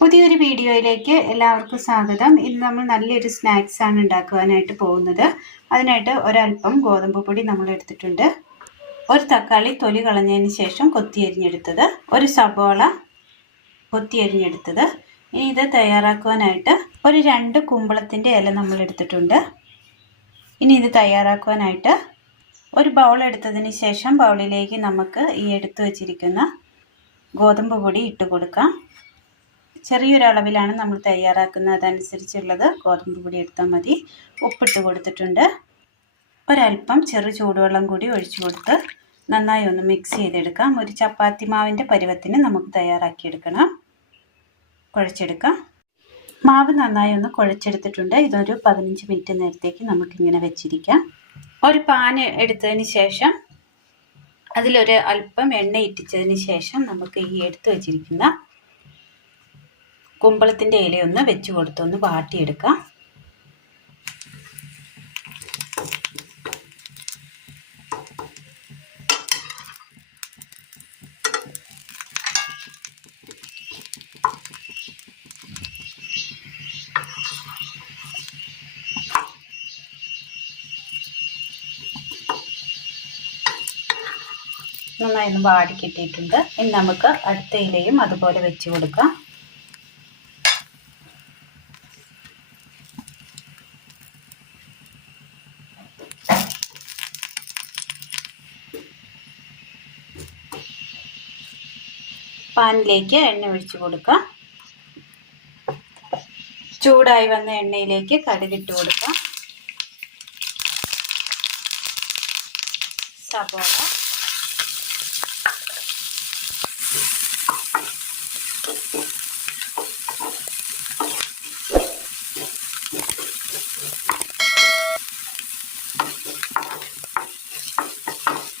പുതിയൊരു വീഡിയോയിലേക്ക് എല്ലാവർക്കും സ്വാഗതം. ഇന്ന് നമ്മൾ നല്ലൊരു സ്നാക്സ് ആണ് ഉണ്ടാക്കുവാനായിട്ട് പോകുന്നത്. അതിനായിട്ട് ഒരല്പം ഗോതമ്പ് പൊടി നമ്മൾ എടുത്തിട്ടുണ്ട്. ഒരു തക്കാളി തൊലി കളഞ്ഞതിന് ശേഷം കൊത്തിയരിഞ്ഞെടുത്തത്, ഒരു സബോള കൊത്തിയരിഞ്ഞെടുത്തത്. ഇനി ഇത് തയ്യാറാക്കുവാനായിട്ട് ഒരു 2 കുമ്പളത്തിൻ്റെ ഇല നമ്മൾ എടുത്തിട്ടുണ്ട്. ഇനി ഇത് തയ്യാറാക്കുവാനായിട്ട് ഒരു ബൗൾ എടുത്തതിന് ശേഷം ബൗളിലേക്ക് നമുക്ക് ഈ എടുത്തു വച്ചിരിക്കുന്ന ഗോതമ്പ് പൊടി ഇട്ട് കൊടുക്കാം. ചെറിയൊരളവിലാണ് നമ്മൾ തയ്യാറാക്കുന്നത്, അതനുസരിച്ചുള്ളത് ഗോതമ്പ് പൊടി എടുത്താൽ മതി. ഉപ്പിട്ട് കൊടുത്തിട്ടുണ്ട്. ഒരല്പം ചെറു ചൂടുവെള്ളം കൂടി ഒഴിച്ചു കൊടുത്ത് നന്നായി ഒന്ന് മിക്സ് ചെയ്തെടുക്കാം. ഒരു ചപ്പാത്തി മാവിൻ്റെ പരുവത്തിന് നമുക്ക് തയ്യാറാക്കിയെടുക്കണം. കുഴച്ചെടുക്കാം. മാവ് നന്നായി ഒന്ന് കുഴച്ചെടുത്തിട്ടുണ്ട്. ഇതൊരു 15 മിനിറ്റ് നേരത്തേക്ക് നമുക്കിങ്ങനെ വെച്ചിരിക്കാം. ഒരു പാൻ എടുത്തതിന് ശേഷം അതിലൊരു അല്പം എണ്ണ ഇറ്റിച്ചതിന് ശേഷം നമുക്ക് ഈ എടുത്തു വച്ചിരിക്കുന്ന കുമ്പളത്തിൻ്റെ ഇലയൊന്ന് വെച്ച് കൊടുത്തൊന്ന് വാട്ടിയെടുക്കാം. നന്നായി ഒന്ന് വാടി കിട്ടിയിട്ടുണ്ട്. ഇനി നമുക്ക് അടുത്ത ഇലയും അതുപോലെ വെച്ച് കൊടുക്കാം. പാനിലേക്ക് എണ്ണ ഒഴിച്ചു കൊടുക്കാം. ചൂടായി വന്ന എണ്ണയിലേക്ക് കടുകിട്ട് കൊടുക്കാം. സബോള,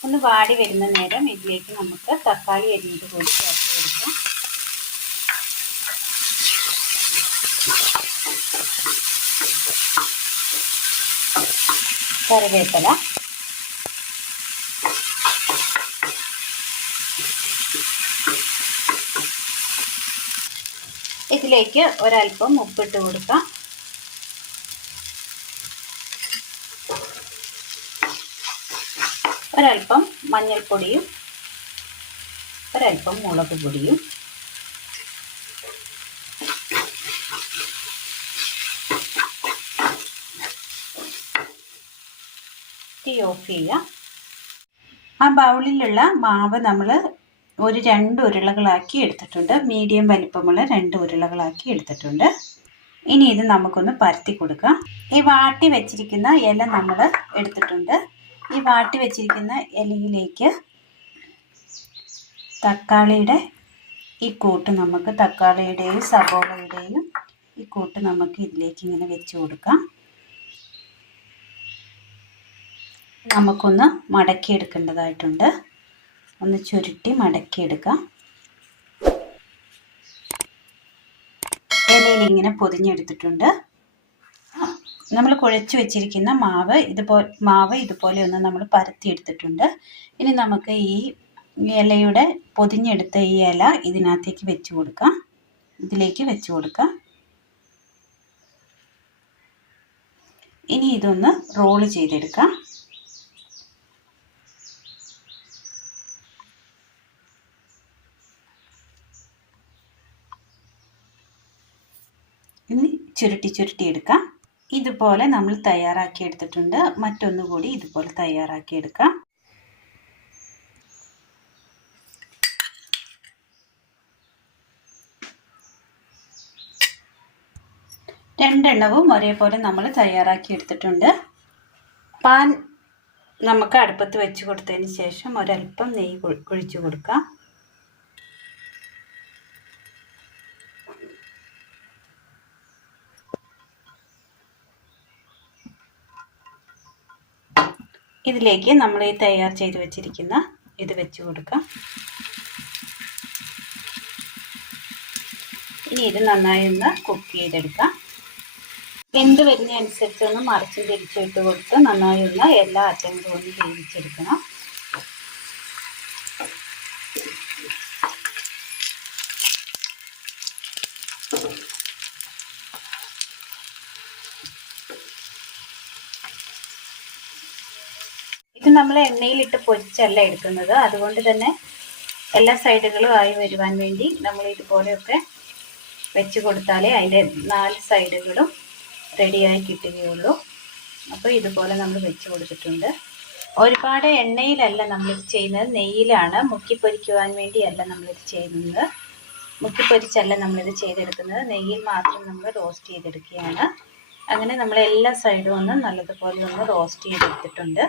ഒന്ന് വാടി വരുന്ന നേരം ഇതിലേക്ക് നമുക്ക് തക്കാളി അരിഞ്ഞത് കൂടി ചേർത്ത് കൊടുക്കാം. കറിവേപ്പില, ഇതിലേക്ക് ഒരല്പം ഉപ്പിട്ട് കൊടുക്കാം. ഒരല്പം മഞ്ഞൾപ്പൊടിയും ഒരല്പം മുളക് പൊടിയും. തീ ഓഫ് ചെയ്യാം. ആ ബൗളിലുള്ള മാവ് നമ്മൾ ഒരു 2 ഉരുളകളാക്കി എടുത്തിട്ടുണ്ട്. മീഡിയം വലിപ്പമുള്ള 2 ഉരുളകളാക്കി എടുത്തിട്ടുണ്ട്. ഇനി ഇത് നമുക്കൊന്ന് പരത്തി കൊടുക്കാം. ഈ വാട്ടി വെച്ചിരിക്കുന്ന ഇല നമ്മൾ എടുത്തിട്ടുണ്ട്. ഈ വാട്ടി വെച്ചിരിക്കുന്ന ഇലയിലേക്ക് തക്കാളിയുടെ ഈ കൂട്ട് നമുക്ക്, തക്കാളിയുടെയും സബോളയുടെയും ഈ കൂട്ട് നമുക്ക് ഇതിലേക്ക് ഇങ്ങനെ വെച്ച് കൊടുക്കാം. നമുക്കൊന്ന് മടക്കിയെടുക്കേണ്ടതായിട്ടുണ്ട്. ഒന്ന് ചുരുട്ടി മടക്കിയെടുക്കാം. ഇലയിൽ ഇങ്ങനെ പൊതിഞ്ഞെടുത്തിട്ടുണ്ട്. നമ്മൾ കുഴച്ച് വെച്ചിരിക്കുന്ന മാവ് ഇതുപോലെ ഒന്ന് നമ്മൾ പരത്തിയെടുത്തിട്ടുണ്ട്. ഇനി നമുക്ക് ഈ ഇലയുടെ പൊതിഞ്ഞെടുത്ത ഈ ഇല ഇതിനകത്തേക്ക് വെച്ച് കൊടുക്കാം. ഇതിലേക്ക് വെച്ച് കൊടുക്കാം. ഇനി ഇതൊന്ന് റോള് ചെയ്തെടുക്കാം. ഇനി ചുരുട്ടി എടുക്കാം. ഇതുപോലെ നമ്മൾ തയ്യാറാക്കി എടുത്തിട്ടുണ്ട്. മറ്റൊന്നുകൂടി ഇതുപോലെ തയ്യാറാക്കി എടുക്കാം. രണ്ടെണ്ണവും ഒരേപോലെ നമ്മൾ തയ്യാറാക്കി എടുത്തിട്ടുണ്ട്. പാൻ നമുക്ക് അടുപ്പത്ത് വെച്ച് കൊടുത്തതിന് ശേഷം ഒരല്പം നെയ്യ് ഒഴിച്ചു കൊടുക്കാം. ഇതിലേക്ക് നമ്മൾ ഈ തയ്യാർ ചെയ്ത് വെച്ചിരിക്കുന്ന ഇത് വെച്ച് കൊടുക്കാം. ഇനി ഇത് നന്നായി ഒന്ന് കുക്ക് ചെയ്തെടുക്കാം. വെന്ത് വരുന്നതനുസരിച്ച് ഒന്ന് മറിച്ചും തിരിച്ചും ഇട്ട് കൊടുത്ത് നന്നായി ഒന്ന് എല്ലാ അറ്റങ്ങളും ഒന്ന് വേവിച്ചെടുക്കണം. ഇത് നമ്മൾ എണ്ണയിലിട്ട് പൊരിച്ചല്ല എടുക്കുന്നത്, അതുകൊണ്ട് തന്നെ എല്ലാ സൈഡുകളും ആയി വരുവാൻ വേണ്ടി നമ്മൾ ഇതുപോലെയൊക്കെ വെച്ച് കൊടുത്താലേ അതിൻ്റെ 4 സൈഡുകളും റെഡിയായി കിട്ടുകയുള്ളൂ. അപ്പോൾ ഇതുപോലെ നമ്മൾ വെച്ച് കൊടുത്തിട്ടുണ്ട്. ഒരുപാട് എണ്ണയിലല്ല നമ്മളിത് ചെയ്യുന്നത്, നെയ്യിലാണ്. മുക്കിപ്പൊരിക്കുവാൻ വേണ്ടിയല്ല നമ്മളിത് ചെയ്യുന്നത്, മുക്കിപ്പൊരിച്ചല്ല നമ്മളിത് ചെയ്തെടുക്കുന്നത്, നെയ്യിൽ മാത്രം നമ്മൾ റോസ്റ്റ് ചെയ്തെടുക്കുകയാണ്. അങ്ങനെ നമ്മൾ എല്ലാ സൈഡും ഒന്ന് നല്ലതുപോലെ ഒന്ന് റോസ്റ്റ് ചെയ്തെടുത്തിട്ടുണ്ട്.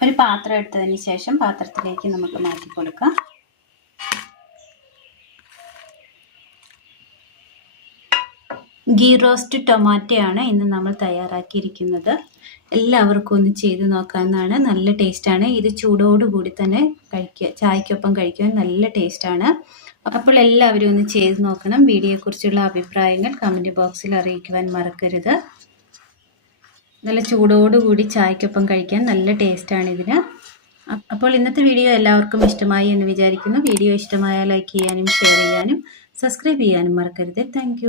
ഒരു പാത്രം എടുത്തതിന് ശേഷം പാത്രത്തിലേക്ക് നമുക്ക് മാറ്റി കൊടുക്കാം. ഗീ റോസ്റ്റ് ടൊമാറ്റോയാണ് ഇന്ന് നമ്മൾ തയ്യാറാക്കിയിരിക്കുന്നത്. എല്ലാവർക്കും ഒന്ന് ചെയ്ത് നോക്കാവുന്നതാണ്. നല്ല ടേസ്റ്റാണ്. ഇത് ചൂടോടുകൂടി തന്നെ കഴിക്കുക, ചായക്കൊപ്പം കഴിക്കാൻ നല്ല ടേസ്റ്റാണ്. അപ്പോൾ എല്ലാവരും ഒന്ന് ചെയ്ത് നോക്കണം. വീഡിയോയെക്കുറിച്ചുള്ള അഭിപ്രായങ്ങൾ കമൻറ്റ് ബോക്സിൽ അറിയിക്കുവാൻ മറക്കരുത്. നല്ല ചൂടോടുകൂടി ചായക്കൊപ്പം കഴിക്കാൻ നല്ല ടേസ്റ്റാണ് ഇതിന്. അപ്പോൾ ഇന്നത്തെ വീഡിയോ എല്ലാവർക്കും ഇഷ്ടമായി എന്ന് വിചാരിക്കുന്നു. വീഡിയോ ഇഷ്ടമായാൽ ലൈക്ക് ചെയ്യാനും ഷെയർ ചെയ്യാനും സബ്സ്ക്രൈബ് ചെയ്യാനും മറക്കരുത്. താങ്ക്